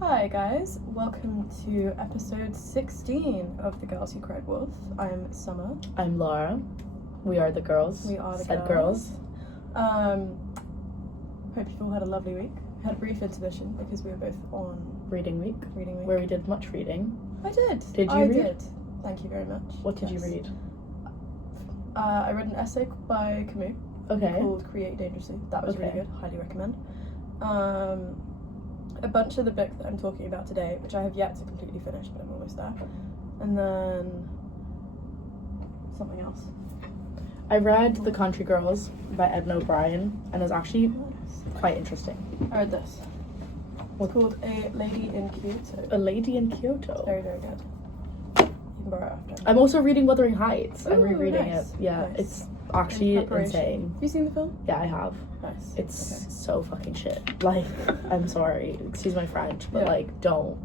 Hi guys, welcome to episode 16 of The Girls Who Cried Wolf. I'm Summer. I'm Laura. We are the girls. We are the Said girls. Hope you've all had a lovely week. We had a brief intermission because we were both on Reading week, where we did much reading. I did. Did you read? I did. Thank you very much. What did you read? I read an essay by Camus called Create Dangerously. That was really good. Highly recommend. A bunch of the book that I'm talking about today, which I have yet to completely finish, but I'm almost there. And then something else. I read The Country Girls by Edna O'Brien, and it was actually quite interesting. I read this. It's called A Lady in Kyoto. A Lady in Kyoto. Very, very good. You can borrow it after. I'm also reading Wuthering Heights. I'm Ooh, rereading nice. it. Yeah, Nice. It's actually In preparation. insane. Have you seen the film? Yeah, I have. Nice. It's so fucking shit. Like, I'm sorry, excuse my French, but like, don't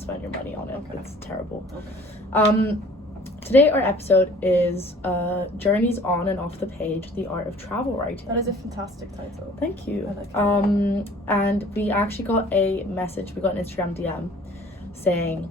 spend your money on it. Okay. It's terrible. Okay. Today our episode is Journeys on and off the page: the art of travel writing. That is a fantastic title. Thank you. I like it. And we actually got a message. We got an Instagram DM saying,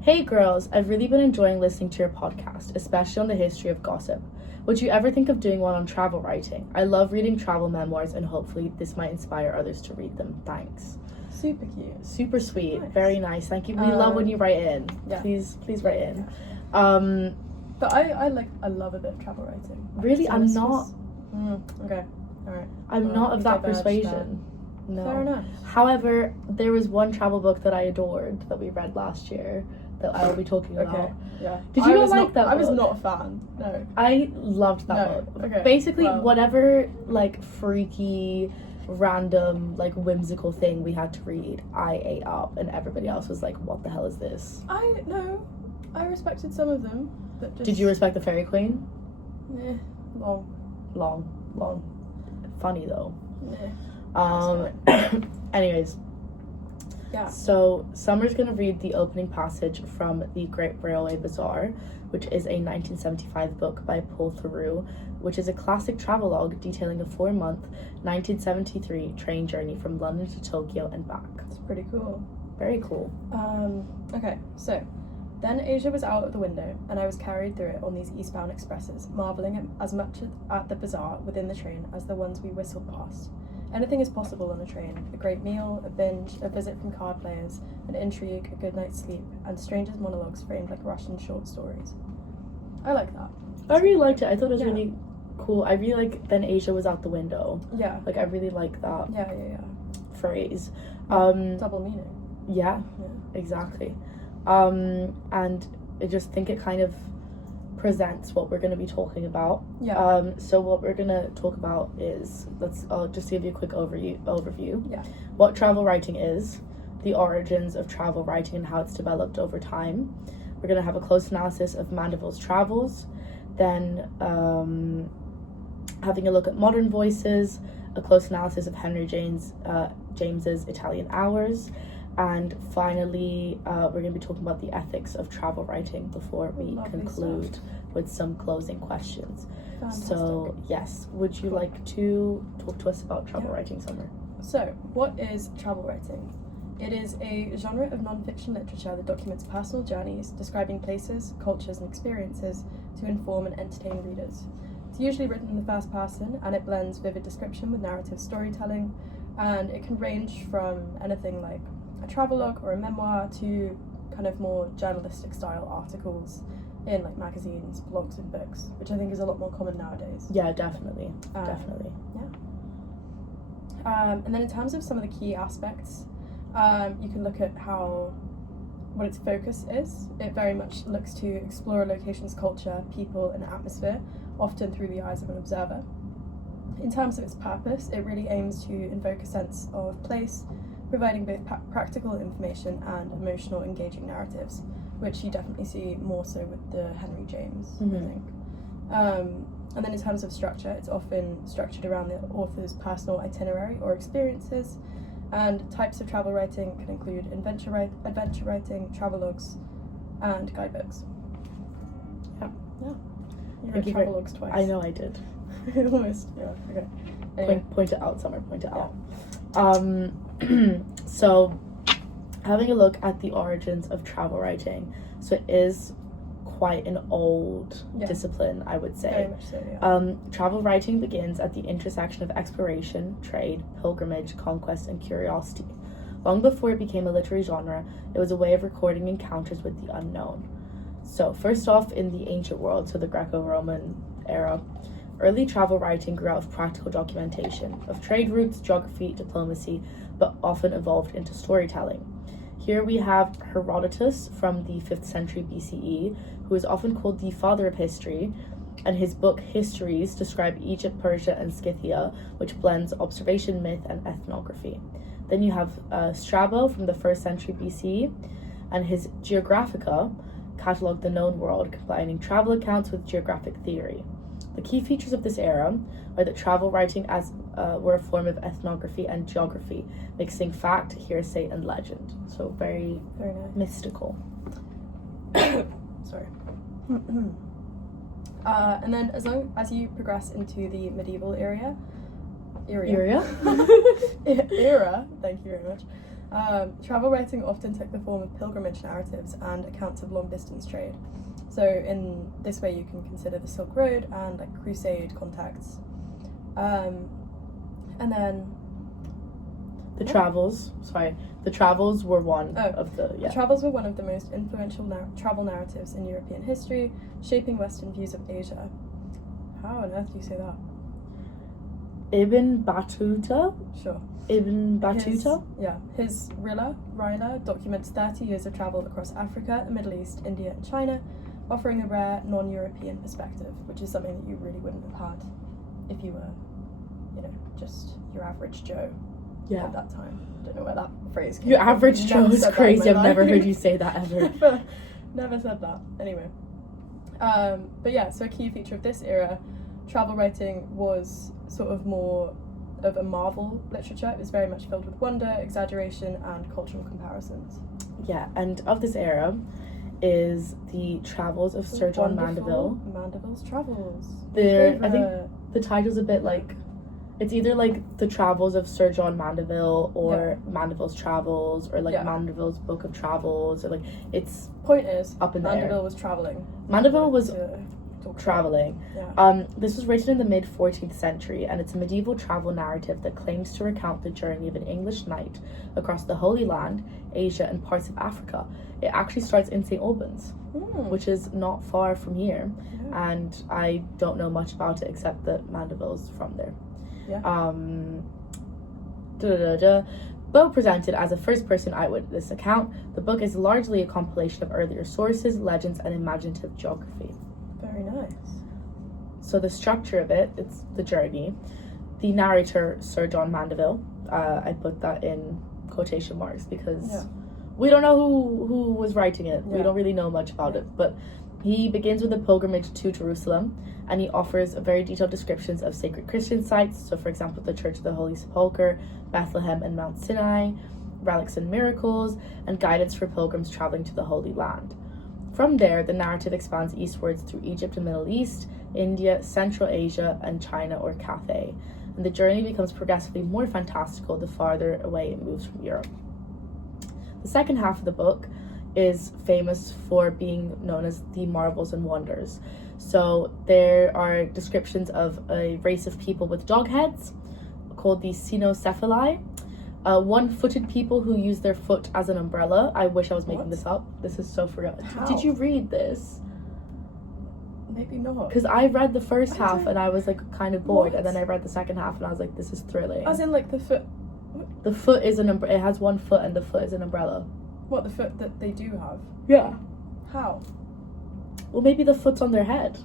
"Hey girls, I've really been enjoying listening to your podcast, especially on the history of gossip. Would you ever think of doing one on travel writing? I love reading travel memoirs, and hopefully this might inspire others to read them. Thanks." Super cute. Super sweet. Nice. Very nice. Thank you. We love when you write in. Yeah. Please write in. Yeah. But I love a bit of travel writing. Really, So I'm this not. was- okay. All right. I'm not of that diverged persuasion. No. Fair enough. However, there was one travel book that I adored that we read last year that I will be talking about. Okay. Yeah. Did you I not was like that I was book? not a fan. No. I loved that No. book. Okay. Basically, Well. whatever like freaky, random, like whimsical thing we had to read, I ate up, and everybody else was like, "What the hell is this?" I respected some of them, but just. Did you respect the Fairy Queen? Eh, long. Long. Funny though. Eh. Anyways. Yeah. So, Summer's going to read the opening passage from The Great Railway Bazaar, which is a 1975 book by Paul Theroux, which is a classic travelogue detailing a 4-month 1973 train journey from London to Tokyo and back. It's pretty cool. Very cool. Okay, so then Asia was out of the window, and I was carried through it on these eastbound expresses, marvelling as much at the bazaar within the train as the ones we whistled past. Anything is possible on a train: a great meal, a binge, a visit from card players, an intrigue, a good night's sleep, and strangers' monologues framed like Russian short stories. I like that. I really liked it. I thought it was Yeah. really cool. I really like Then Asia Was Out the Window. Yeah. Like, I really like that Yeah. phrase. Double meaning. Yeah, Yeah. exactly. And I just think it kind of presents what we're going to be talking about. Yeah. So what we're going to talk about is, I'll just give you a quick overview. Yeah. What travel writing is, the origins of travel writing and how it's developed over time. We're going to have a close analysis of Mandeville's travels, then having a look at modern voices, a close analysis of Henry James's Italian Hours, and finally we're going to be talking about the ethics of travel writing before we Lovely conclude stuff. with some closing questions. Fantastic. So yes, would you like to talk to us about travel writing, Summer? So, what is travel writing? It is a genre of non-fiction literature that documents personal journeys, describing places, cultures, and experiences to inform and entertain readers. It's usually written in the first person, and it blends vivid description with narrative storytelling, and it can range from anything like a travelogue or a memoir to kind of more journalistic style articles in like magazines, blogs, and books, which I think is a lot more common nowadays. Yeah, definitely. Definitely. And then in terms of some of the key aspects, you can look at what its focus is. It very much looks to explore a location's culture, people, and atmosphere, often through the eyes of an observer. In terms of its purpose, it really aims to invoke a sense of place, providing both practical information and emotional, engaging narratives, which you definitely see more so with the Henry James, I think. And then in terms of structure, it's often structured around the author's personal itinerary or experiences, and types of travel writing can include adventure writing, travelogues, and guidebooks. Yeah. You read travelogues twice. I know I did. Almost, yeah, okay. Anyway. Point it out, Summer, point it out. So having a look at the origins of travel writing. So it is quite an old discipline, I would say. Very much so, yeah. Travel writing begins at the intersection of exploration, trade, pilgrimage, conquest, and curiosity. Long before it became a literary genre, it was a way of recording encounters with the unknown. So, first off, in the ancient world, so the Greco-Roman era, early travel writing grew out of practical documentation of trade routes, geography, diplomacy, but often evolved into storytelling. Here we have Herodotus from the 5th century BCE, who is often called the father of history, and his book Histories describe Egypt, Persia, and Scythia, which blends observation, myth, and ethnography. Then you have Strabo from the 1st century BCE, and his Geographica catalogued the known world, combining travel accounts with geographic theory. The key features of this era are that travel writing were a form of ethnography and geography, mixing fact, hearsay, and legend. So very, very nice. Mystical. Sorry. And then as you progress into the medieval era, thank you very much. Travel writing often took the form of pilgrimage narratives and accounts of long distance trade. So in this way you can consider the Silk Road and like crusade contacts. And then the travels were one of the The travels were one of the most influential travel narratives in European history, shaping Western views of Asia. How on earth do you say that? Ibn Battuta? Sure. Ibn Battuta? His Rila documents 30 years of travel across Africa, the Middle East, India, and China, offering a rare non-European perspective, which is something that you really wouldn't have had if you were, just your average Joe at that time. I don't know where that phrase came Your from. average Joe is crazy. I've never heard you say that ever. Never said that. Anyway. But yeah, so a key feature of this era, travel writing was sort of more of a marvel literature. It was very much filled with wonder, exaggeration, and cultural comparisons. Yeah, and of this era is the travels of Sir John Mandeville. Mandeville's Travels. I think the title's a bit like, it's either like the Travels of Sir John Mandeville or Mandeville's Travels or like Mandeville's Book of Travels, or like it's point is up in Mandeville there. was traveling. Mandeville was traveling. Yeah. This was written in the mid 14th century, and it's a medieval travel narrative that claims to recount the journey of an English knight across the Holy Land, Asia, and parts of Africa. It actually starts in St. Albans, which is not far from here, and I don't know much about it except that Mandeville's from there. Though presented as a first-person eyewitness account, the book is largely a compilation of earlier sources, legends, and imaginative geography. Very nice. So the structure of it, it's the journey. The narrator, Sir John Mandeville, I put that in quotation marks because we don't know who was writing it. We don't really know much about it, but he begins with a pilgrimage to Jerusalem, and he offers very detailed descriptions of sacred Christian sites. So, for example, the Church of the Holy Sepulchre, Bethlehem, and Mount Sinai, relics and miracles, and guidance for pilgrims traveling to the Holy Land. From there, the narrative expands eastwards through Egypt and Middle East, India, Central Asia, and China or Cathay. And the journey becomes progressively more fantastical the farther away it moves from Europe. The second half of the book is famous for being known as the marvels and wonders. So there are descriptions of a race of people with dog heads called the Cynocephali, one-footed people who use their foot as an umbrella. I wish I was making this up. This is so forgotten. Did you read this? Maybe not. Because I read the first half and I was like kind of bored, and then I read the second half and I was like, this is thrilling. As in like the foot. The foot is it has one foot and the foot is an umbrella. What, the foot that they do have? Yeah. How? Well, maybe the foot's on their head.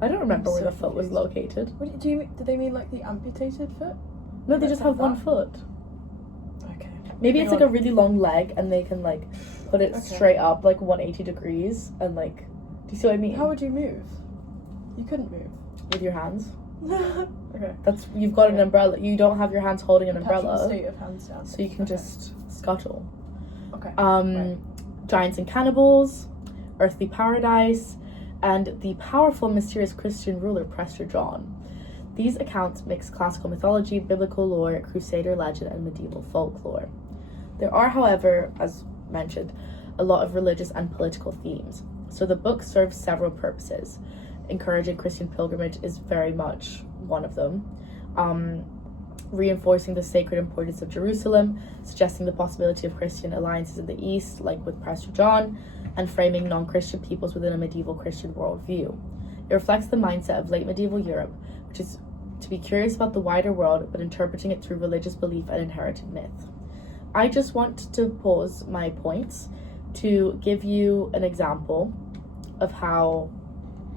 I don't remember where the foot was confused. located. What do they mean like the amputated foot? No, they just have one foot. Okay. Maybe it's like a really long leg and they can like put it straight up like 180 degrees and like, do you see what I mean? How would you move? You couldn't move. With your hands. Okay. You've got an umbrella. You don't have your hands holding an umbrella. State of hands down. So you can just scuttle. Okay. Right. Giants and Cannibals, Earthly Paradise, and the powerful, mysterious Christian ruler Prester John. These accounts mix classical mythology, biblical lore, crusader legend, and medieval folklore. There are, however, as mentioned, a lot of religious and political themes. So the book serves several purposes. Encouraging Christian pilgrimage is very much one of them. Reinforcing the sacred importance of Jerusalem, suggesting the possibility of Christian alliances in the East, like with Prester John, and framing non-Christian peoples within a medieval Christian worldview. It reflects the mindset of late medieval Europe, which is to be curious about the wider world, but interpreting it through religious belief and inherited myth. I just want to pause my points to give you an example of how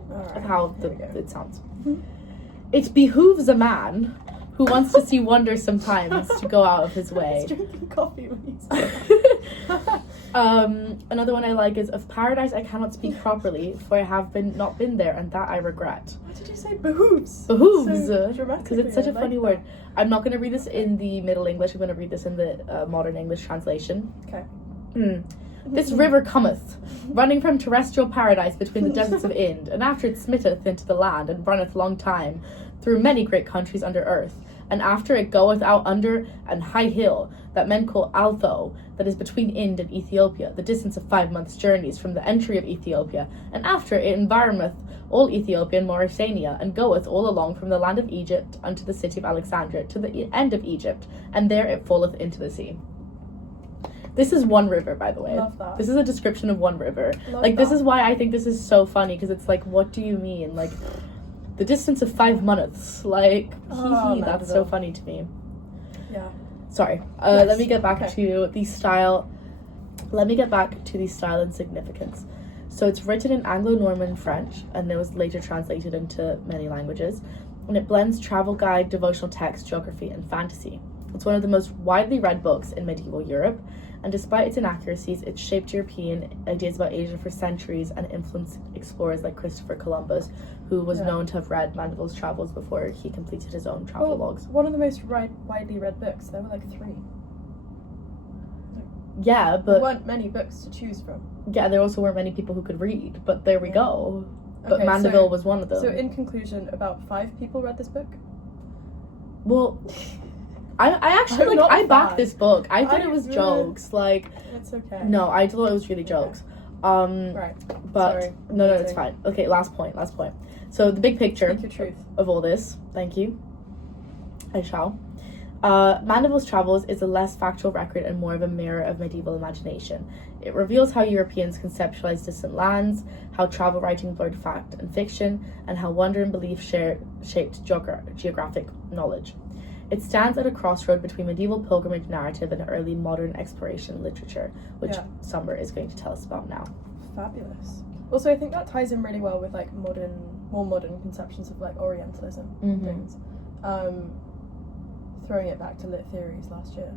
it sounds. It behooves a man who wants to see wonder sometimes to go out of his way. I was drinking coffee when you said that. Another one I like is, of paradise I cannot speak properly, for I have not been there, and that I regret. Why did you say behooves? Behooves, So because it's such a funny word. I'm not going to read this in the Middle English, I'm going to read this in the modern English translation. Okay. This river cometh, running from terrestrial paradise between the deserts of Ind, and after it smitteth into the land, and runneth long time, through many great countries under earth, and after it goeth out under an high hill, that men call Altho, that is between Ind and Ethiopia, the distance of 5 months' journeys from the entry of Ethiopia, and after it environeth all Ethiopia and Mauritania, and goeth all along from the land of Egypt unto the city of Alexandria, to the end of Egypt, and there it falleth into the sea. This is one river, by the way. Love that. This is a description of one river. Love Like, this that. is why I think this is so funny, because it's like, what do you mean? Like, the distance of 5 months. Like, that's so funny to me. Yeah. Sorry. Yes. Let me get back Okay. to the style. Let me get back to the style and significance. So it's written in Anglo-Norman French, and it was later translated into many languages. And it blends travel guide, devotional text, geography, and fantasy. It's one of the most widely read books in medieval Europe, and despite its inaccuracies, it shaped European ideas about Asia for centuries and influenced explorers like Christopher Columbus, who was known to have read Mandeville's travels before he completed his own travel logs. One of the most widely read books. There were like 3. Yeah, There but weren't many books to choose from. yeah, there also weren't many people who could read, but there we Yeah. go. But Okay, Mandeville so- was one of them. So in conclusion, about 5 people read this book. Well, I actually, I'm like, not I backed bad. this book. I thought it was I- jokes. Like, It's okay. no, I thought it was really jokes. Right. But Sorry. no, it's fine. Okay, last point. So the big picture Speak your truth. of all this, thank you, I shall. Mandeville's Travels is a less factual record and more of a mirror of medieval imagination. It reveals how Europeans conceptualized distant lands, how travel writing blurred fact and fiction, and how wonder and belief shaped geographic knowledge. It stands at a crossroad between medieval pilgrimage narrative and early modern exploration literature, which Summer is going to tell us about now. Fabulous. Also, I think that ties in really well with like more modern conceptions of like Orientalism and Mhm. things. Throwing it back to lit theories last year.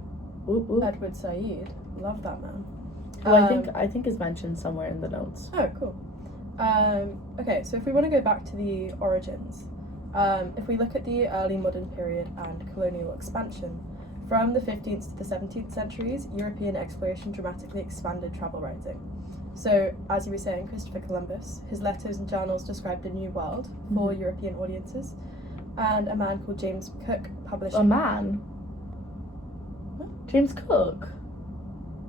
Ooh, ooh. Edward Said, love that man. Oh, I think is mentioned somewhere in the notes. Oh, cool. Okay, so if we want to go back to the origins, if we look at the early modern period and colonial expansion, from the 15th to the 17th centuries, European exploration dramatically expanded travel writing. So, as you were saying, Christopher Columbus, his letters and journals described a new world for European audiences, and a man called James Cook published... A man? What? James Cook?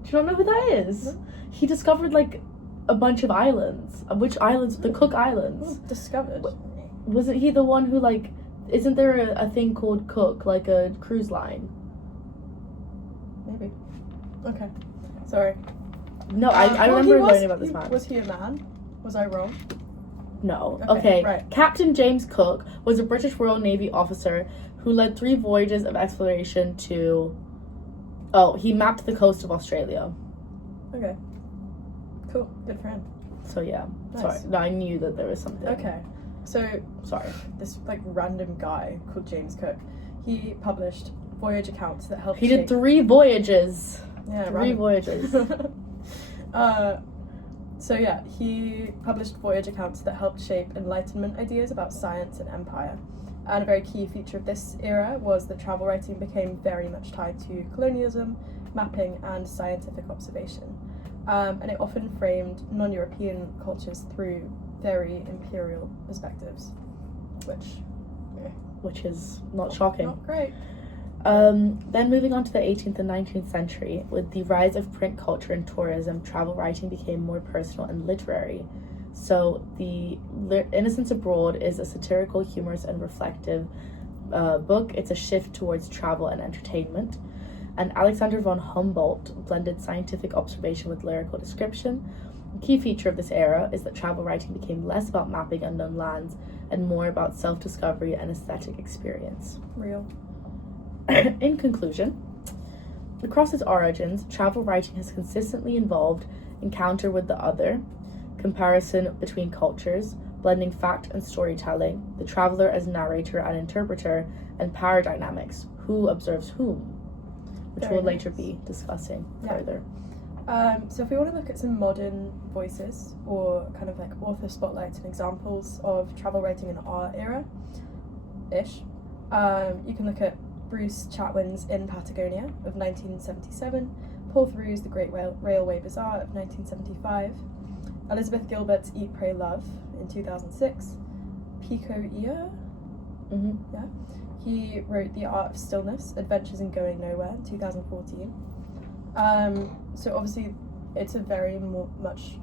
Do you not know who that is? No. He discovered like a bunch of islands. Which islands? The Cook Islands. Discovered. Wasn't he the one who like... Isn't there a thing called Cook, like a cruise line? Maybe. Okay. Sorry. No, I remember learning about this man. Was he a man? Was I wrong? No. Okay, Okay. right. Captain James Cook was a British Royal Navy officer who led 3 voyages of exploration to... Oh, he mapped the coast of Australia. Okay. Cool. Good for him. So yeah. Nice. Sorry. No, I knew that there was something. Okay. So Sorry. this like random guy called James Cook, he published voyage accounts that helped He did shape... 3 voyages. Yeah, 3 random. voyages. So yeah, he published voyage accounts that helped shape Enlightenment ideas about science and empire. And a very key feature of this era was that travel writing became very much tied to colonialism, mapping, and scientific observation. And it often framed non-European cultures through very imperial perspectives, which Which is not shocking. not great. Then moving on to the 18th and 19th century, with the rise of print culture and tourism, travel writing became more personal and literary. So the Innocents Abroad is a satirical, humorous, and reflective book. It's a shift towards travel and entertainment. And Alexander von Humboldt blended scientific observation with lyrical description. The key feature of this era is that travel writing became less about mapping unknown lands and more about self-discovery and aesthetic experience. Real. In conclusion, across its origins, travel writing has consistently involved encounter with the other, comparison between cultures, blending fact and storytelling, the traveler as narrator and interpreter, and power dynamics, who observes whom, which Very we'll nice. later be discussing Yeah. further. So if we want to look at some modern voices or kind of like author spotlights and examples of travel writing in our era-ish, you can look at Bruce Chatwin's In Patagonia of 1977, Paul Theroux's The Great Railway Bazaar of 1975, Elizabeth Gilbert's Eat, Pray, Love in 2006, Pico Iyer, he wrote The Art of Stillness, Adventures in Going Nowhere in 2014. So obviously it's a very much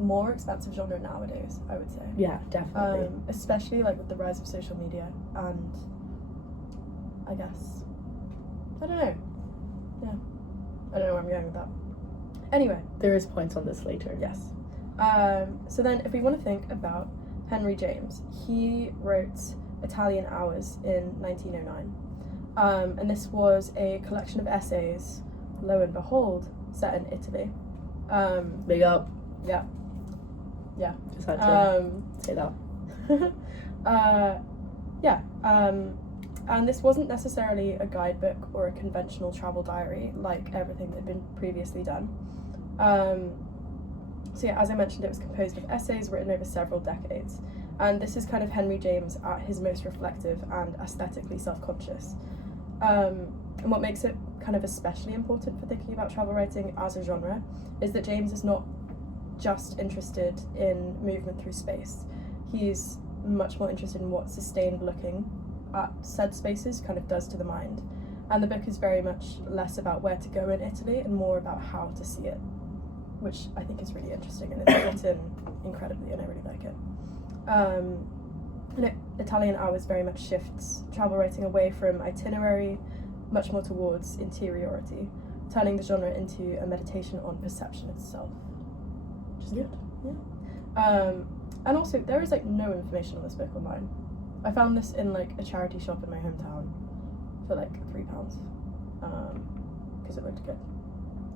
more expansive genre nowadays, I would say. Yeah, definitely. Especially like with the rise of social media and I guess I don't know. Yeah. I don't know where I'm going with that. Anyway. There is points on this later. Yes. So then if we want to think about Henry James, he wrote Italian Hours in 1909. And this was a collection of essays, lo and behold, set in Italy. Big up. Yeah. Just had to say that. And this wasn't necessarily a guidebook or a conventional travel diary like everything that had been previously done. So yeah, as I mentioned, it was composed of essays written over several decades. And this is kind of Henry James at his most reflective and aesthetically self-conscious. And what makes it kind of especially important for thinking about travel writing as a genre is that James is not just interested in movement through space. He's much more interested in what sustained looking at said spaces kind of does to the mind. And the book is very much less about where to go in Italy and more about how to see it, which I think is really interesting, and it's written incredibly and I really like it. And Italian Hours very much shifts travel writing away from itinerary, much more towards interiority, turning the genre into a meditation on perception itself. Which is good. Yeah. And also, there is like no information on this book online. I found this in like a charity shop in my hometown for like £3, because it looked good.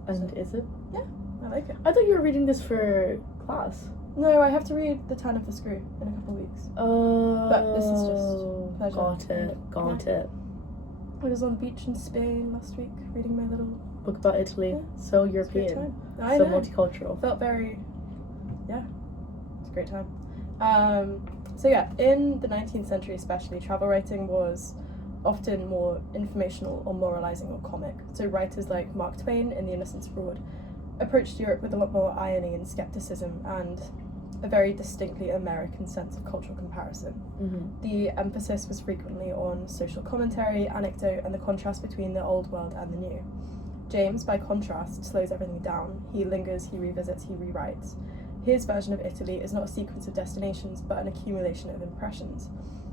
And is it? Yeah, I like it. I thought you were reading this for class. No, I have to read The Turn of the Screw in a couple of weeks. Oh. But this is just pleasure. Got it. I was on the beach in Spain last week reading my little Book about Italy. Yeah, So it's a great European. time. I So know. multicultural. Felt very, yeah, it's a great time. So yeah, in the 19th century especially, travel writing was often more informational or moralizing or comic. So writers like Mark Twain in The Innocents Abroad approached Europe with a lot more irony and skepticism and a very distinctly American sense of cultural comparison. Mm-hmm. The emphasis was frequently on social commentary, anecdote, and the contrast between the old world and the new. James, by contrast, slows everything down. He lingers, he revisits, he rewrites. His version of Italy is not a sequence of destinations, but an accumulation of impressions.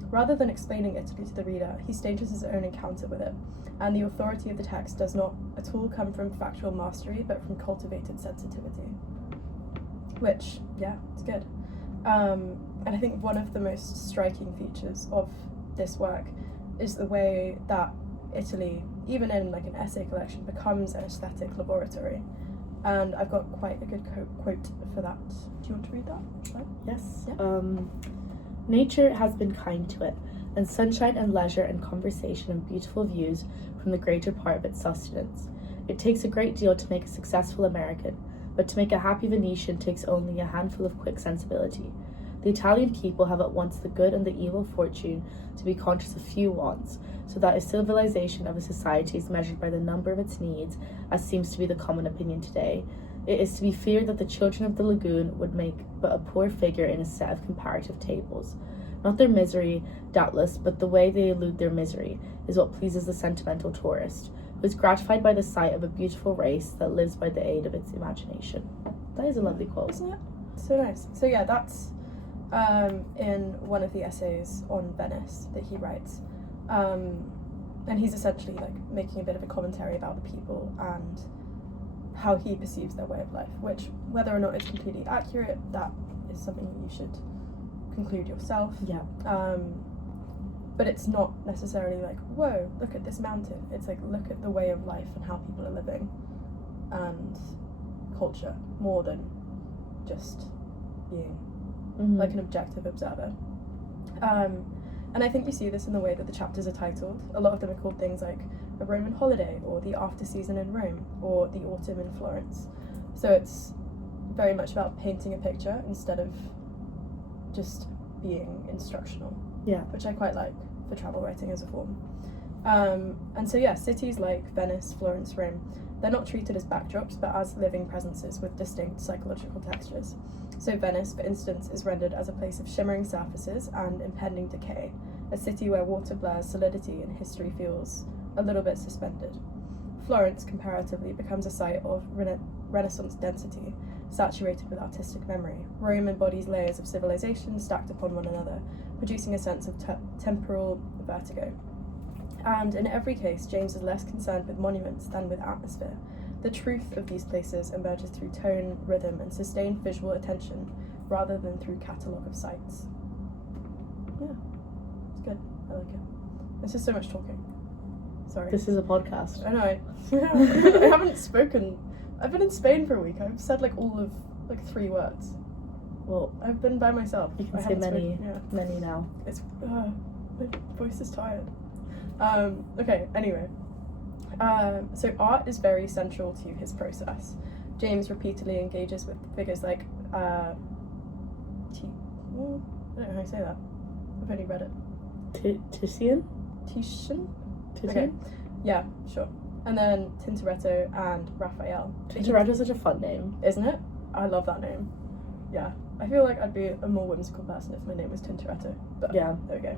Rather than explaining Italy to the reader, he stages his own encounter with it, and the authority of the text does not at all come from factual mastery, but from cultivated sensitivity. Which, yeah, it's good. And I think one of the most striking features of this work is the way that Italy, even in like an essay collection, becomes an aesthetic laboratory. And I've got quite a good quote for that. Do you want to read that? Right? Yes. Yeah. Nature has been kind to it, and sunshine and leisure and conversation and beautiful views from the greater part of its sustenance. It takes a great deal to make a successful American, but to make a happy Venetian takes only a handful of quick sensibility. The Italian people have at once the good and the evil fortune to be conscious of few wants, so that a civilization of a society is measured by the number of its needs, as seems to be the common opinion today. It is to be feared that the children of the lagoon would make but a poor figure in a set of comparative tables. Not their misery, doubtless, but the way they elude their misery is what pleases the sentimental tourist, who is gratified by the sight of a beautiful race that lives by the aid of its imagination. That is a lovely quote. Isn't it? So nice. So yeah, that's in one of the essays on Venice that he writes. And he's essentially like making a bit of a commentary about the people and how he perceives their way of life, which, whether or not it's completely accurate, that is something that you should conclude yourself. Yeah. But it's not necessarily like, whoa, look at this mountain. It's like, look at the way of life and how people are living and culture, more than just being like an objective observer. And I think you see this in the way that the chapters are titled. A lot of them are called things like A Roman Holiday, or The After Season in Rome, or The Autumn in Florence. So it's very much about painting a picture instead of just being instructional. Yeah. Which I quite like for travel writing as a form. And so yeah, cities like Venice, Florence, Rome, they're not treated as backdrops, but as living presences with distinct psychological textures. So Venice, for instance, is rendered as a place of shimmering surfaces and impending decay, a city where water blurs solidity and history feels a little bit suspended. Florence, comparatively, becomes a site of Renaissance density, saturated with artistic memory. Rome embodies layers of civilization stacked upon one another, producing a sense of temporal vertigo. And in every case, James is less concerned with monuments than with atmosphere. The truth of these places emerges through tone, rhythm, and sustained visual attention, rather than through catalogue of sights. Yeah, it's good. I like it. There's just so much talking. Sorry. This is a podcast. I know. I haven't spoken. I've been in Spain for a week. I've said like all of like 3 words. Well, I've been by myself. you can I say haven't many now. It's my voice is tired. Okay. Anyway, so art is very central to his process. James repeatedly engages with figures like I don't know how you say that. I've only read it. Titian? Titian. Okay. Yeah, sure. And then Tintoretto and Raphael. Tintoretto is such a fun name. Isn't it? I love that name. Yeah. I feel like I'd be a more whimsical person if my name was Tintoretto. But Yeah. there we go.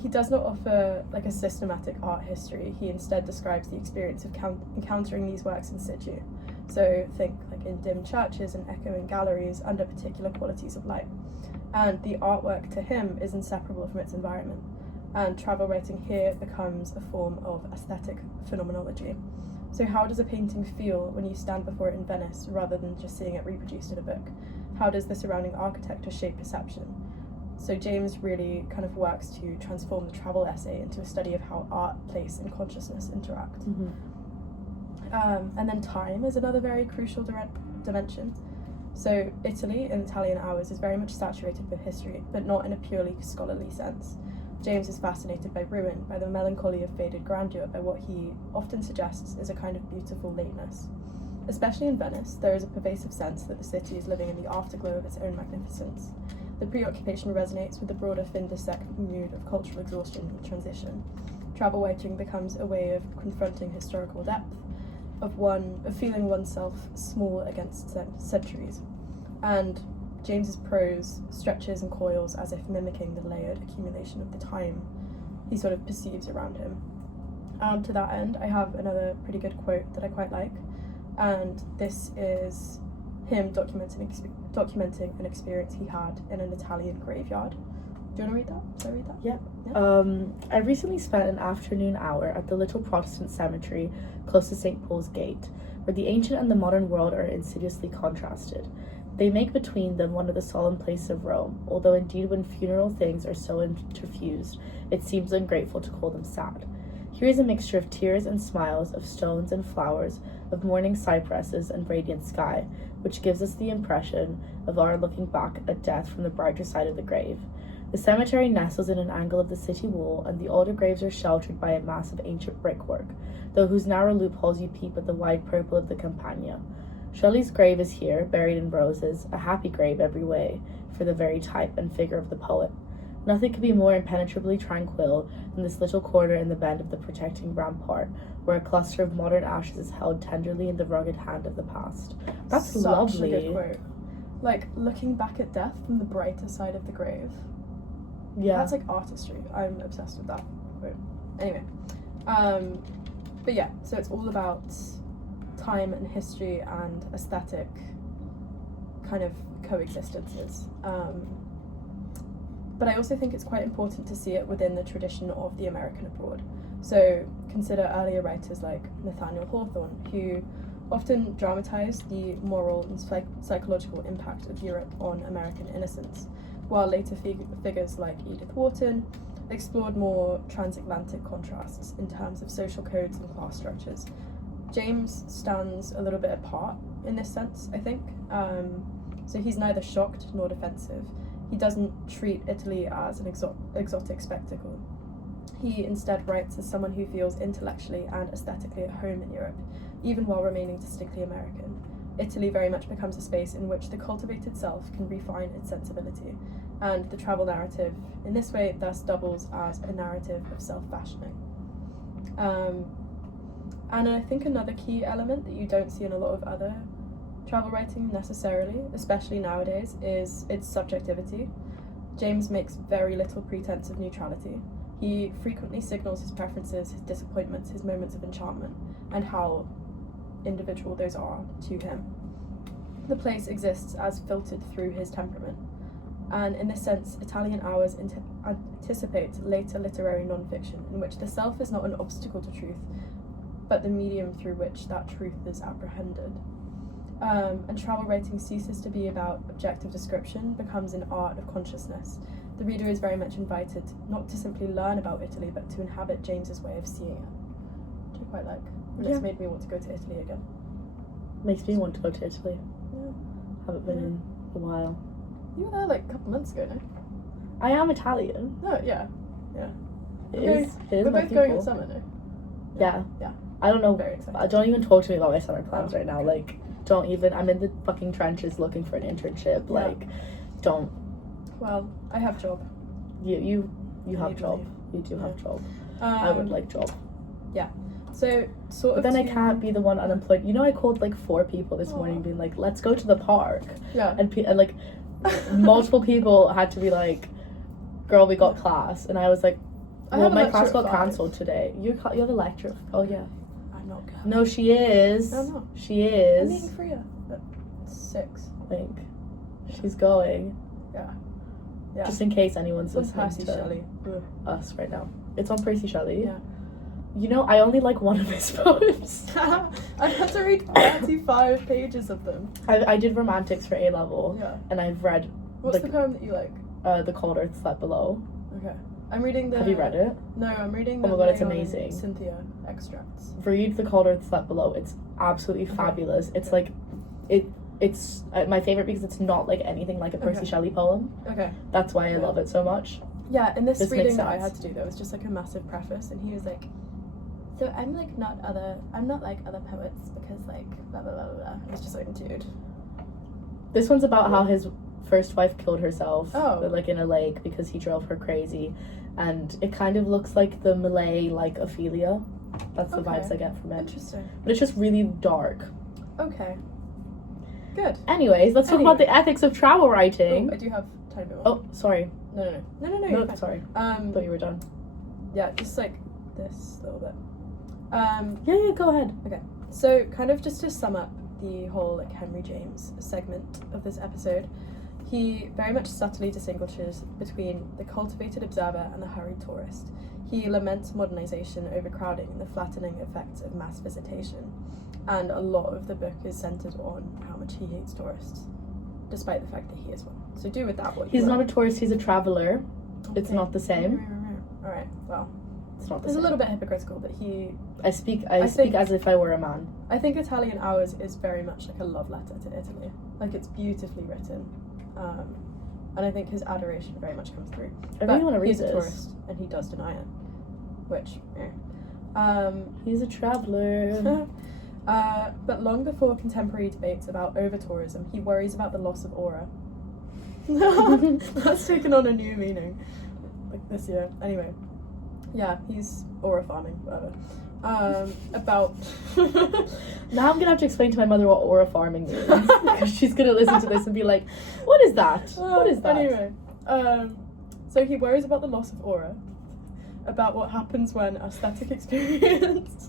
He does not offer like a systematic art history. He instead describes the experience of encountering these works in situ. So think like in dim churches and echoing galleries under particular qualities of light. And the artwork to him is inseparable from its environment. And travel writing here becomes a form of aesthetic phenomenology. So how does a painting feel when you stand before it in Venice rather than just seeing it reproduced in a book? How does the surrounding architecture shape perception? So James really kind of works to transform the travel essay into a study of how art, place, and consciousness interact. And then time is another very crucial dimension. So Italy in Italian Hours is very much saturated with history, but not in a purely scholarly sense. James is fascinated by ruin, by the melancholy of faded grandeur, by what he often suggests is a kind of beautiful lateness. Especially in Venice, there is a pervasive sense that the city is living in the afterglow of its own magnificence. The preoccupation resonates with the broader fin de sec mood of cultural exhaustion and transition. Travel writing becomes a way of confronting historical depth, of feeling oneself small against centuries. And James's prose stretches and coils as if mimicking the layered accumulation of the time he sort of perceives around him. To that end, I have another pretty good quote that I quite like, and this is him documenting an experience he had in an Italian graveyard. Do you want to read that? Should I read that? Yeah. I recently spent an afternoon hour at the little Protestant cemetery close to St. Paul's Gate, where the ancient and the modern world are insidiously contrasted. They make between them one of the solemn places of Rome, although indeed when funeral things are so interfused, it seems ungrateful to call them sad. Here is a mixture of tears and smiles, of stones and flowers, of morning cypresses and radiant sky, which gives us the impression of our looking back at death from the brighter side of the grave. The cemetery nestles in an angle of the city wall, and the older graves are sheltered by a mass of ancient brickwork, though whose narrow loopholes you peep at the wide purple of the Campagna. Shelley's grave is here, buried in roses, a happy grave every way, for the very type and figure of the poet. Nothing could be more impenetrably tranquil than this little corner in the bend of the protecting rampart, where a cluster of modern ashes is held tenderly in the rugged hand of the past. That's lovely. Such a good quote. Like, looking back at death from the brighter side of the grave. Yeah. That's like artistry. I'm obsessed with that quote. Anyway, but yeah, so it's all about time and history and aesthetic kind of coexistences. But I also think it's quite important to see it within the tradition of the American abroad. So consider earlier writers like Nathaniel Hawthorne, who often dramatized the moral and psychological impact of Europe on American innocence, while later figures like Edith Wharton explored more transatlantic contrasts in terms of social codes and class structures. James stands a little bit apart in this sense, I think. So he's neither shocked nor defensive. He doesn't treat Italy as an exotic spectacle. He instead writes as someone who feels intellectually and aesthetically at home in Europe, even while remaining distinctly American. Italy very much becomes a space in which the cultivated self can refine its sensibility, and the travel narrative in this way thus doubles as a narrative of self-fashioning. And I think another key element that you don't see in a lot of other travel writing necessarily, especially nowadays, is its subjectivity. James makes very little pretense of neutrality. He frequently signals his preferences, his disappointments, his moments of enchantment, and how individual those are to him. The place exists as filtered through his temperament, and in this sense, Italian Hours anticipates later literary non-fiction, in which the self is not an obstacle to truth, but the medium through which that truth is apprehended. And travel writing ceases to be about objective description, becomes an art of consciousness. The reader is very much invited not to simply learn about Italy, but to inhabit James's way of seeing it. Which I quite like. And it's made me want to go to Italy again. Makes me want to go to Italy. Yeah. Haven't been in a while. You were there like a couple months ago, no? I am Italian. No, yeah. It is We're my both going in people. summer, no? Yeah. Yeah. I don't know. Very excited. Don't even talk to me about my summer plans Oh, right now. okay. Like, don't even. I'm in the fucking trenches looking for an internship. Yeah. Like, don't. Well, I have job. You have need to job. leave. You do have job. Um, I would like job. So, sort But of. then I to- can't be the one unemployed. You know, I called like 4 people this morning, Aw. being like, "Let's go to the park," Yeah. and like multiple people had to be like, "Girl, we got class," and I was like, I "Well, have a my lecture class at got 5. cancelled today. You have a lecture? Oh yeah. I'm not going. No, she is. No, I'm not. She I'm is. meeting Freya at 6. Like, she's going. Yeah. Yeah. Just in case anyone's It's on listening Percy to Shelley. Ugh. us right now. It's on Percy Shelley. Yeah. You know, I only like one of his poems. I've had to read 35 pages of them. I did romantics for A level, Yeah. and I've read What's Like- the poem that you like? The Cold Earth Slept Below. Okay. I'm reading the. Have you read it? No, I'm reading Oh the my God, it's Leon and amazing. Cynthia extracts. Read The Cold Earth Slept Below. It's absolutely Okay. fabulous. It's Okay. like, it's my favorite because it's not like anything like a Percy Okay. Shelley poem. Okay. That's why I Yeah. love it so much. Yeah, in this This reading makes that I sense. had to do, there was just like a massive preface, and he was like, "So I'm not like other poets because like blah blah blah blah blah." It was just like, dude. This one's about how his first wife killed herself, Oh. like in a lake because he drove her crazy, and it kind of looks like the Malay like Ophelia. That's the Okay. vibes I get from it. Interesting. But it's just really dark. Okay. Good. Anyways, let's talk about the Anyway. ethics of travel Oh, writing. I do have a tiny bit more. Oh, sorry. No. No, You're fine. sorry. I thought you were done. Yeah, just like this little bit. Yeah, go ahead. So kind of just to sum up the whole like Henry James segment of this episode, he very much subtly distinguishes between the cultivated observer and the hurried tourist. He laments modernization, overcrowding, and the flattening effects of mass visitation. And a lot of the book is centered on how much he hates tourists, despite the fact that he is one. So do with that what you He's will. not a tourist, he's a traveler. It's Okay. not the same. Alright, well, It's not the it's a same. little bit hypocritical, but I speak I think- as if I were a man. I think Italian Hours is very much like a love letter to Italy. Like, it's beautifully written. And I think his adoration very much comes through. I really But want to read he's this. a tourist, and he does deny it. Which, He's a traveler. but long before contemporary debates about over-tourism, he worries about the loss of aura. That's taken on a new meaning. Like this year. Anyway. Yeah, he's aura farming, whatever. About... Now I'm gonna have to explain to my mother what aura farming means because she's gonna listen to this and be like, "What is that? What is that?" Anyway, so So he worries about the loss of aura, about what happens when aesthetic experience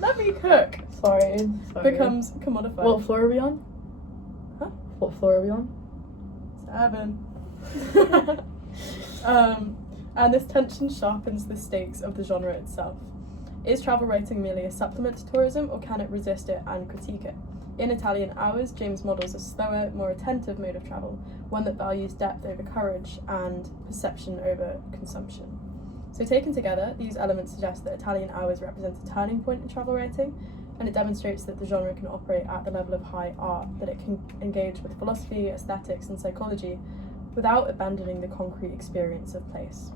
let me cook Sorry. becomes commodified. What floor are we on? Huh? What floor are we on? 7. And this tension sharpens the stakes of the genre itself. Is travel writing merely a supplement to tourism, or can it resist it and critique it? In Italian Hours, James models a slower, more attentive mode of travel, one that values depth over courage and perception over consumption. So taken together, these elements suggest that Italian Hours represents a turning point in travel writing, and it demonstrates that the genre can operate at the level of high art, that it can engage with philosophy, aesthetics, and psychology without abandoning the concrete experience of place.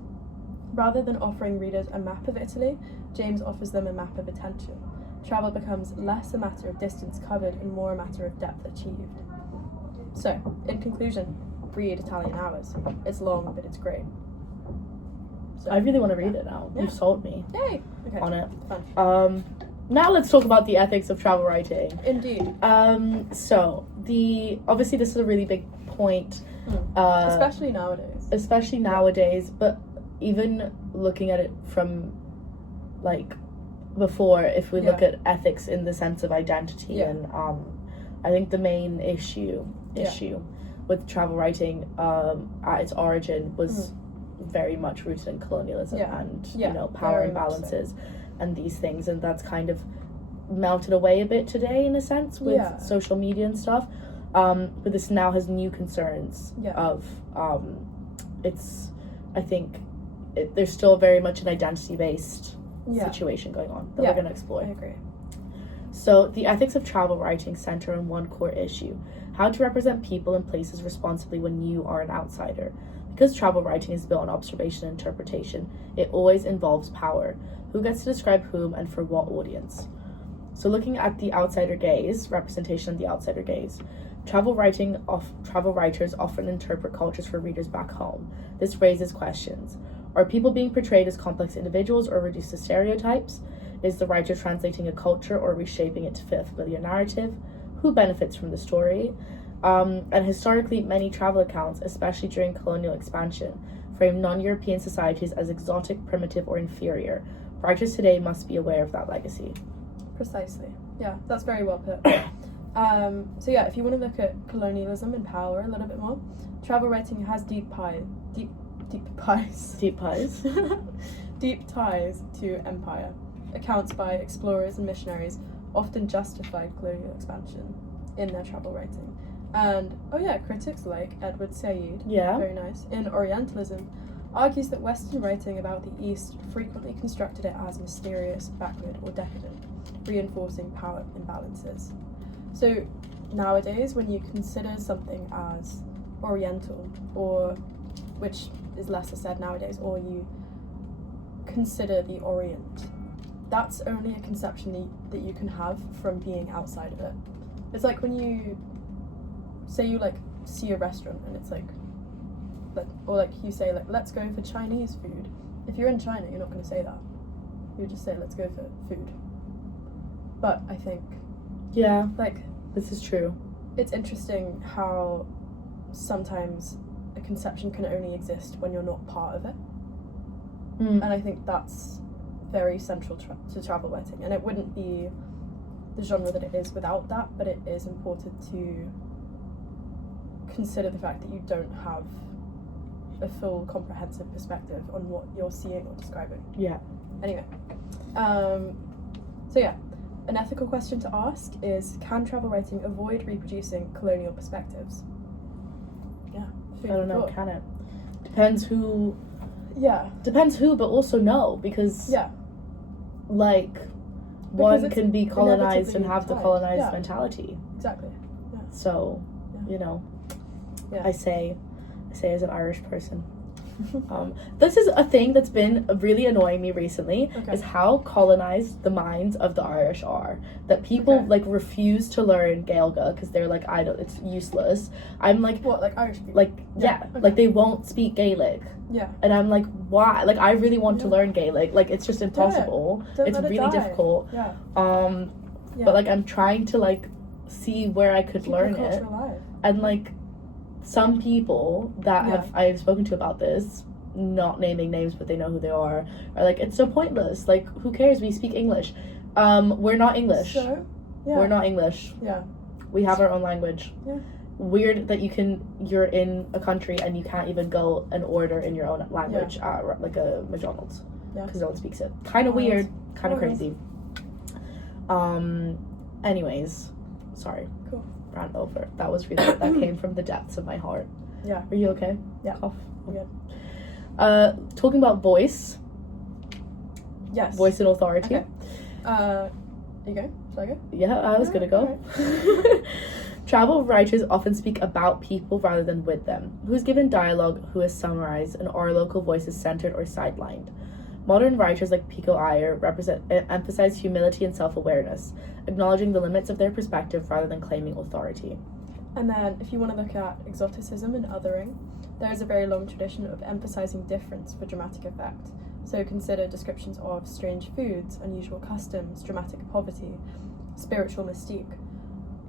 Rather than offering readers a map of Italy, James offers them a map of attention. Travel becomes less a matter of distance covered and more a matter of depth achieved. So, in conclusion, read Italian Hours. It's long, but it's great. So, I really want to read it now. Yeah. You've sold me Yay! Okay. on it. Fun. Now let's talk about the ethics of travel writing. Indeed. So obviously this is a really big point, Especially nowadays. But even looking at it from like before, if we look at ethics in the sense of identity, and I think the main issue with travel writing at its origin was very much rooted in colonialism and power imbalances and these things, and that's kind of melted away a bit today in a sense with social media and stuff, but this now has new concerns of there's still very much an identity based situation going on that we're going to explore. I agree. So the ethics of travel writing center on one core issue: how to represent people and places responsibly when you are an outsider. Because travel writing is built on observation and interpretation, it always involves power. Who gets to describe whom and for what audience? So looking at the outsider gaze, representation of the outsider gaze, travel writers often interpret cultures for readers back home. This raises questions. Are people being portrayed as complex individuals or reduced to stereotypes? Is the writer translating a culture or reshaping it to fit a familiar narrative? Who benefits from the story? And historically, many travel accounts, especially during colonial expansion, frame non-European societies as exotic, primitive, or inferior. Writers today must be aware of that legacy. Precisely. Yeah, that's very well put. So yeah, if you want to look at colonialism and power a little bit more, travel writing has deep ties to empire. Accounts by explorers and missionaries often justified colonial expansion in their travel writing. And critics like Edward Said, very nice, in Orientalism, argues that Western writing about the East frequently constructed it as mysterious, backward, or decadent, reinforcing power imbalances. So nowadays, when you consider something as Oriental, or which is lesser said nowadays, or you consider the Orient, that's only a conception that you can have from being outside of it. It's like when you say you see a restaurant and it's you say let's go for Chinese food. If you're in China, you're not going to say that. You just say let's go for food. But I think this is true. It's interesting how sometimes a conception can only exist when you're not part of it. And I think that's very central to travel writing, and it wouldn't be the genre that it is without that, but it is important to consider the fact that you don't have a full comprehensive perspective on what you're seeing or describing. Anyway, an ethical question to ask is, can travel writing avoid reproducing colonial perspectives? I don't know, can it? Depends who, but also no, because one can be colonized and have the colonized mentality. Exactly. So, I say as an Irish person. This is a thing that's been really annoying me recently, is how colonized the minds of the Irish are. That people refuse to learn Gaeilge because they're like, it's useless. I'm like, what, like Irish people? They won't speak Gaelic. And I'm like, why? Like, I really want to learn Gaelic. Like, it's just impossible. It's really difficult. But I'm trying to see where I could learn it. Alive. And some people that I've spoken to about this not naming names but they know who they are, or like it's so pointless, like who cares, we speak English. We're not English. So, yeah. We're not English. Yeah. We have our own language. Yeah. Weird that you're in a country and you can't even go and order in your own language at like a McDonald's because no one speaks it. Kind of weird, kind of crazy. Anyways, sorry. Cool. Rant over. That was really that came from the depths of my heart. Yeah. Are you okay? Yeah. Cough. Good. Talking about voice. Yes. Voice and authority. Okay. You go? Shall I go? Yeah, I was gonna go. Right. Travel writers often speak about people rather than with them. Who's given dialogue, who is summarized, and our local voice is centered or sidelined. Modern writers like Pico Iyer emphasize humility and self-awareness, acknowledging the limits of their perspective rather than claiming authority. And then, if you want to look at exoticism and othering, there is a very long tradition of emphasizing difference for dramatic effect. So consider descriptions of strange foods, unusual customs, dramatic poverty, spiritual mystique.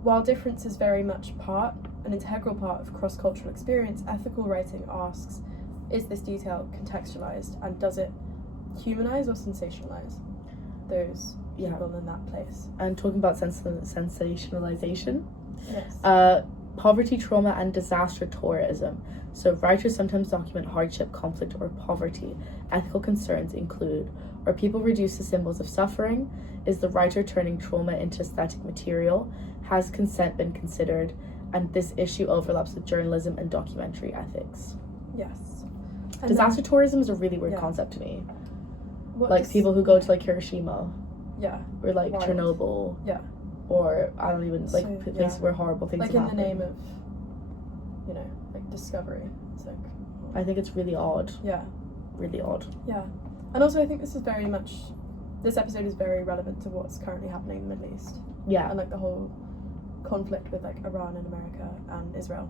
While difference is very much an integral part of cross-cultural experience, ethical writing asks, is this detail contextualized, and does it humanize or sensationalize those people in that place? And talking about sensationalization, yes. Poverty, trauma, and disaster tourism. So writers sometimes document hardship, conflict, or poverty. Ethical concerns include, are people reduced to symbols of suffering? Is the writer turning trauma into aesthetic material? Has consent been considered? And this issue overlaps with journalism and documentary ethics. Yes. And disaster tourism is a really weird concept to me. Like people who go to like Hiroshima. Yeah. Or like Wild. Chernobyl. Yeah. Or I don't even places where horrible things like have in happened. the name of, like discovery. It's like, I think it's really odd. Yeah. Really odd. Yeah. And also I think this episode is very relevant to what's currently happening in the Middle East. Yeah. And like the whole conflict with like Iran and America and Israel.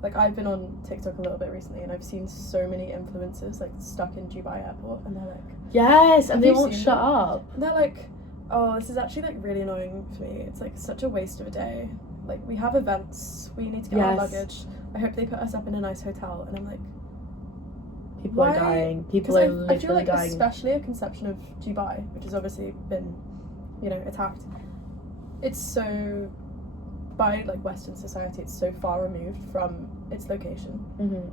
Like I've been on TikTok a little bit recently and I've seen so many influencers like stuck in Dubai airport and they're like, yes, and they won't shut up. And they're like, oh, this is actually like really annoying for me. It's like such a waste of a day. Like we have events, we need to get our luggage. I hope they put us up in a nice hotel. And I'm like, people are dying. People are literally I feel like dying. Especially a conception of Dubai, which has obviously been, attacked. It's so, by like Western society, it's so far removed from its location. Mm-hmm.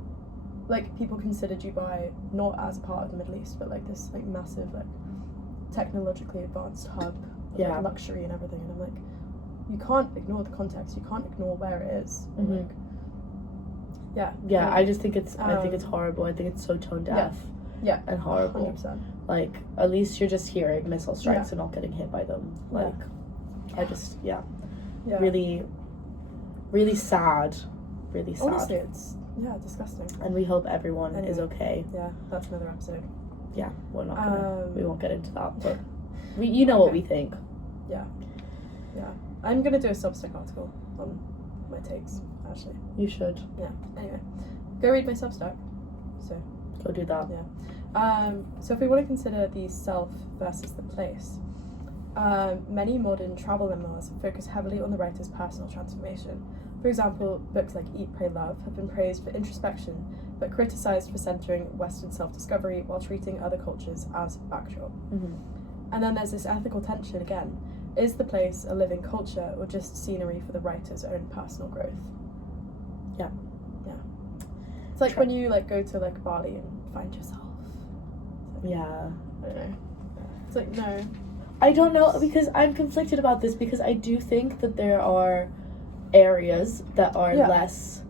Like people consider Dubai not as part of the Middle East, but like this like massive like technologically advanced hub of like luxury and everything. And I'm like, you can't ignore the context. You can't ignore where it is. Mm-hmm. Like, I just think it's horrible. I think it's so tone deaf. Yeah. And horrible. 100%. Like at least you're just hearing missile strikes and not getting hit by them. Like I just really, really sad. Really sad. Honestly, it's disgusting. And we hope everyone is okay. Yeah, that's another episode. Yeah, we're not gonna. We won't get into that, but you know what we think. Yeah. I'm gonna do a Substack article on my takes. Actually, you should. Yeah. Anyway, go read my Substack. So go do that. Yeah. So if we want to consider the self versus the place, many modern travel memoirs focus heavily on the writer's personal transformation. For example, books like Eat, Pray, Love have been praised for introspection, but criticised for centering Western self-discovery while treating other cultures as factual. Mm-hmm. And then there's this ethical tension again. Is the place a living culture or just scenery for the writer's own personal growth? Yeah. It's like when you like go to like Bali and find yourself. Yeah. I don't know. It's like, no. I don't know, because I'm conflicted about this, because I do think that there are areas that are less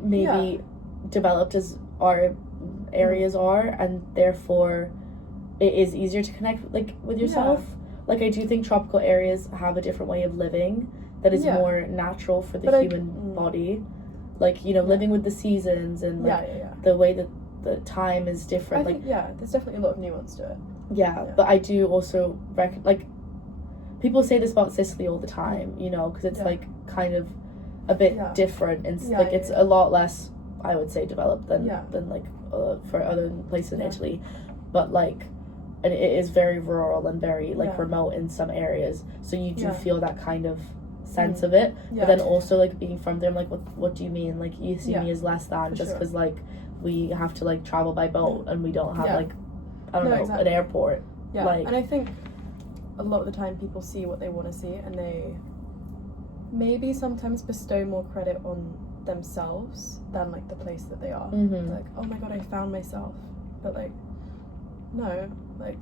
maybe developed as our areas are, and therefore it is easier to connect like with yourself. Like I do think tropical areas have a different way of living that is more natural for the human body, like living with the seasons and like the way that the time is different. I think, there's definitely a lot of nuance to it. But I do also reckon, like, people say this about Sicily all the time, because it's like kind of a bit different and like it's a lot less, I would say, developed than like for other places in Italy, but like, and it is very rural and very like remote in some areas, so you do feel that kind of sense of it. But then also like being from there, I'm like, what do you mean? Like you see me as less than just because like we have to like travel by boat and we don't have Yeah. like, I don't No, know, exactly. an airport. Yeah, Like- and I think a lot of the time people see what they want to see, and they maybe sometimes bestow more credit on themselves than like the place that they are. Mm-hmm. Like, oh my god, I found myself, but like, no, like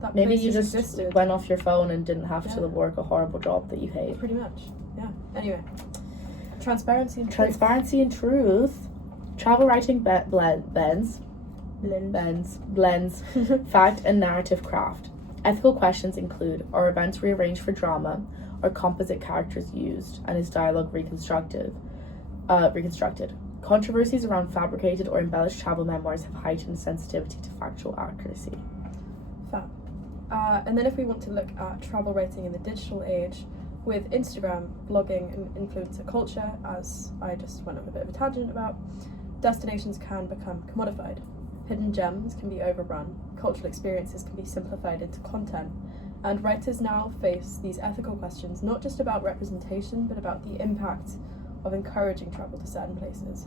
that Maybe place you just existed. went off your phone and didn't have to Yeah. work a horrible job that you hate. Pretty much, yeah. Anyway, transparency and truth. Transparency and truth. Travel writing blends fact and narrative craft. Ethical questions include: are events rearranged for drama? Are composite characters used? And is dialogue reconstructed? Controversies around fabricated or embellished travel memoirs have heightened sensitivity to factual accuracy. Fab. And then if we want to look at travel writing in the digital age, with Instagram, blogging, and influencer culture, as I just went on a bit of a tangent about, destinations can become commodified. Hidden gems can be overrun, cultural experiences can be simplified into content, and writers now face these ethical questions not just about representation, but about the impact of encouraging travel to certain places.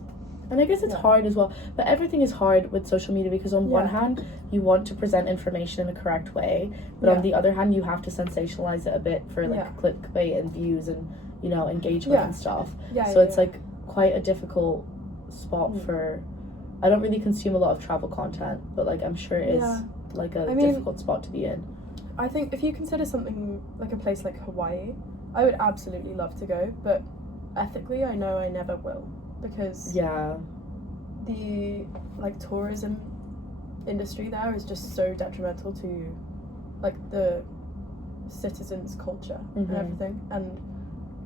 And I guess it's Yeah. hard as well, but everything is hard with social media because on one Yeah. hand you want to present information in a correct way, but Yeah. on the other hand you have to sensationalize it a bit for like Yeah. clickbait and views and, you know, engagement Yeah. and stuff. Yeah, So it's yeah. like quite a difficult spot Mm. for. I don't really consume a lot of travel content, but like I'm sure it is Yeah. like a I mean- difficult spot to be in. I think if you consider something like a place like Hawaii, I would absolutely love to go, but ethically I know I never will, because Yeah. the like tourism industry there is just so detrimental to like the citizens' culture Mhm. and everything. And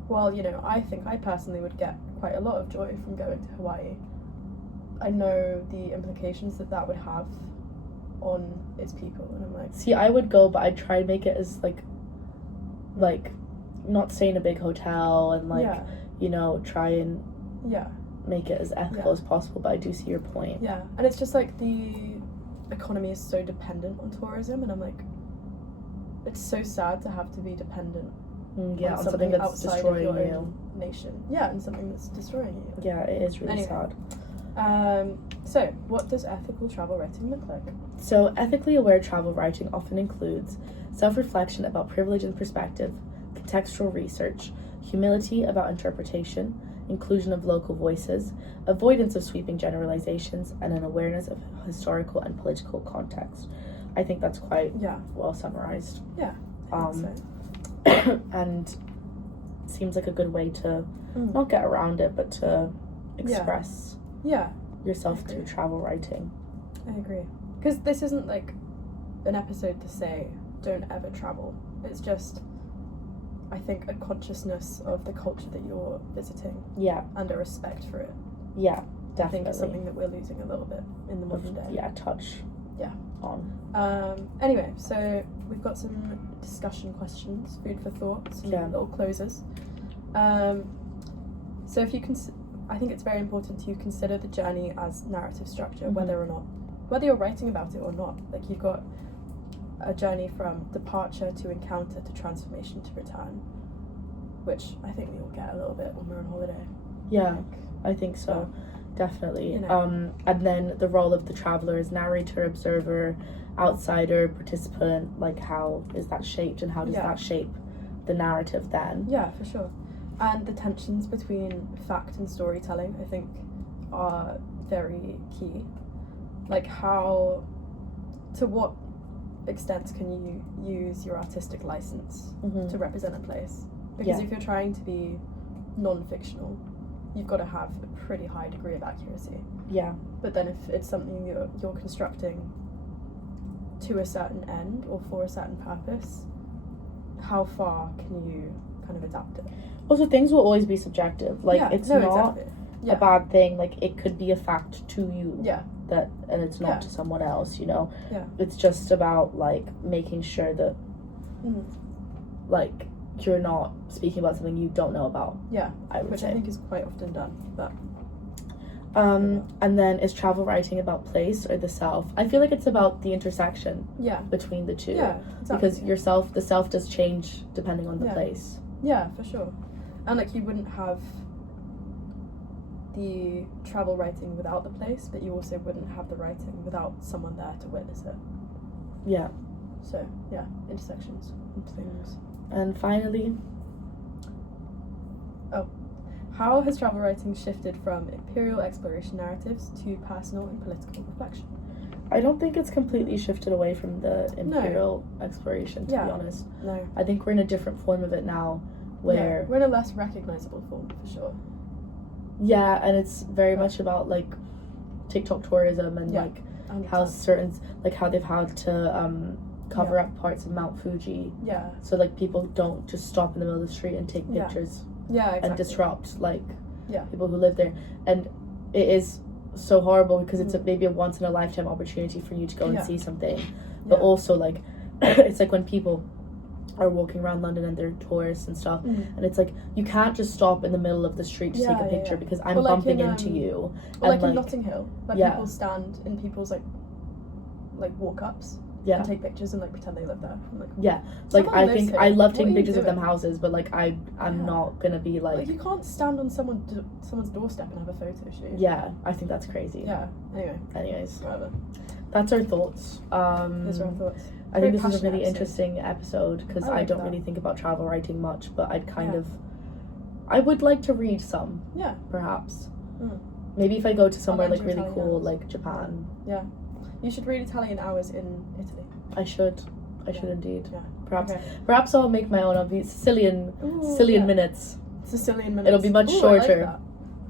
while, you know, I think I personally would get quite a lot of joy from going to Hawaii, I know the implications that that would have on its people, and I'm like, See, I would go, but I'd try and make it as like not stay in a big hotel and like yeah, you know, try and yeah. make it as ethical Yeah. as possible, but I do see your point. Yeah, and it's just like the economy is so dependent on tourism, and I'm like, it's so sad to have to be dependent Yeah, on on something that's outside of destroying your you. own nation. Yeah, and something that's destroying you. Yeah, it is really Anyway. sad. So what does ethical travel writing look like? So, ethically aware travel writing often includes self-reflection about privilege and perspective, contextual research, humility about interpretation, inclusion of local voices, avoidance of sweeping generalizations, and an awareness of historical and political context. I think that's quite Yeah, well summarized. I think And seems like a good way to Mm. not get around it, but to Yeah. express so. Yeah, yourself I through agree. travel writing. I agree. Because this isn't like an episode to say don't ever travel. It's just, I think, a consciousness of the culture that you're visiting Yeah, and a respect for it. yeah, I think definitely. it's something that we're losing a little bit in the modern day. Yeah, touch. Yeah. On. Anyway, so we've got some discussion questions, food for thought, some Yeah. little closers. So if you I think it's very important to consider the journey as narrative structure, Mhm. whether you're writing about it or not. Like, you've got a journey from departure to encounter to transformation to return, which I think we all get a little bit when we're on holiday. Yeah, Like, I think so. Definitely. You know. And then the role of the traveler is narrator, observer, outsider, participant. Like, how is that shaped, and how does Yeah. that shape the narrative then? Yeah, for sure. And the tensions between fact and storytelling, I think, are very key. Like, to what extent can you use your artistic license Mhm. to represent a place? Because Yeah. if you're trying to be non-fictional, you've got to have a pretty high degree of accuracy. Yeah. But then if it's something you're constructing to a certain end or for a certain purpose, how far can you kind of adapt it? Also, things will always be subjective. Like, yeah, it's no, not exactly. a Yeah. bad thing. Like, it could be a fact to you. Yeah. And it's not Yeah. to someone else, you know? Yeah. It's just about, like, making sure that, Mm. like, you're not speaking about something you don't know about, Yeah, I would which say. I think is quite often done. But And then, is travel writing about place or the self? I feel like it's about the intersection yeah, between the two. yeah, exactly. Because the self does change depending on the Yeah. place. Yeah, for sure. And like, you wouldn't have the travel writing without the place, but you also wouldn't have the writing without someone there to witness it. Yeah. So, yeah, intersections and things. And finally, how has travel writing shifted from imperial exploration narratives to personal and political reflection? I don't think it's completely shifted away from the imperial exploration, to be honest. No. I think we're in a different form of it now, where... Yeah, we're in a less recognisable form, for sure. Yeah, and it's very much about, like, TikTok tourism and, like, 100%. how they've had to cover up parts of Mount Fuji. Yeah. So, like, people don't just stop in the middle of the street and take Yeah. pictures Exactly. and disrupt, like, Yeah. people who live there. And it is so horrible because it's maybe a once-in-a-lifetime opportunity for you to go and see something. But also, like, it's like when people are walking around London and they're tourists and stuff, and it's like, you can't just stop in the middle of the street to take a picture because I'm bumping into you. Or like in Notting Hill, where Yeah. people stand in people's like walk-ups Yeah. and take pictures and like pretend they live there. I'm like, Yeah, like, someone I lives think here. I love What taking are you pictures of them doing? houses, but like I'm Yeah. not gonna be like like, you can't stand on someone's doorstep and have a photo shoot. yeah, I think that's crazy. Yeah. Anyway, Anyways, whatever. that's our thoughts. Those are our thoughts. I Very think this is a passionate really episode. interesting episode because I I like don't that. really think about travel writing much, but I'd kind Yeah. of, I would like to read some, Yeah. perhaps. Mm. Maybe if I go to somewhere learn like to really Italian cool, hours. like Japan. You should read Italian hours in Italy. I should Yeah. indeed. Yeah. Perhaps, Okay. perhaps I'll make my own of these Sicilian Ooh, Sicilian yeah. minutes. Sicilian minutes. It'll be much Ooh, shorter. I like that.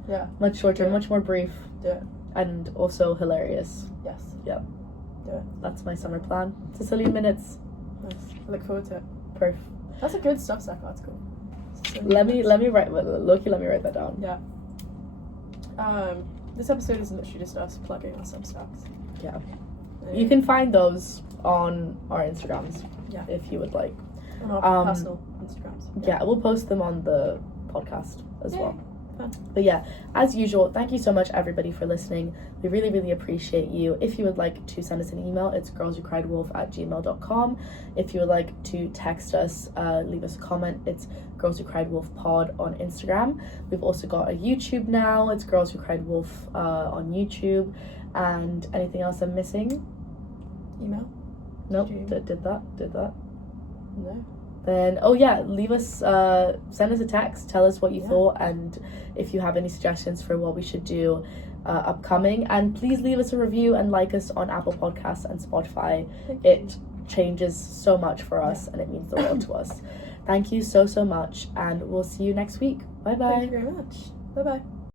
Yeah. Much shorter, Do it. much more brief, Do it. and also hilarious. Yes. Yep. Do it. That's my summer plan. Sicilian minutes. Nice. I look forward to it. Perf. That's a good Substack article. Sicilian Let minutes. me write. Loki, let me write that down. Yeah. This episode is literally just us plugging our Substacks. Yeah. Anyway, You can find those on our Instagrams. Yeah. If you would like. on our um, personal Instagrams. Yeah, we'll post them on the podcast as Yay. well. Fun. But yeah, as usual, thank you so much everybody for listening. We really, really appreciate you. If you would like to send us an email, it's girlswhocriedwolf@gmail.com. If you would like to text us, leave us a comment, it's Girls Who Cried Wolf Pod on Instagram. We've also got a YouTube now. It's Girls Who Cried Wolf on YouTube. And anything else I'm missing? Email? Nope. Stream. Did that. No. Then leave us send us a text, tell us what you thought, and if you have any suggestions for what we should do upcoming, and please leave us a review and like us on Apple Podcasts and Spotify. It changes so much for us and it means the world to us. Thank you so much, and we'll see you next week. Bye bye. Thank you very much. Bye bye.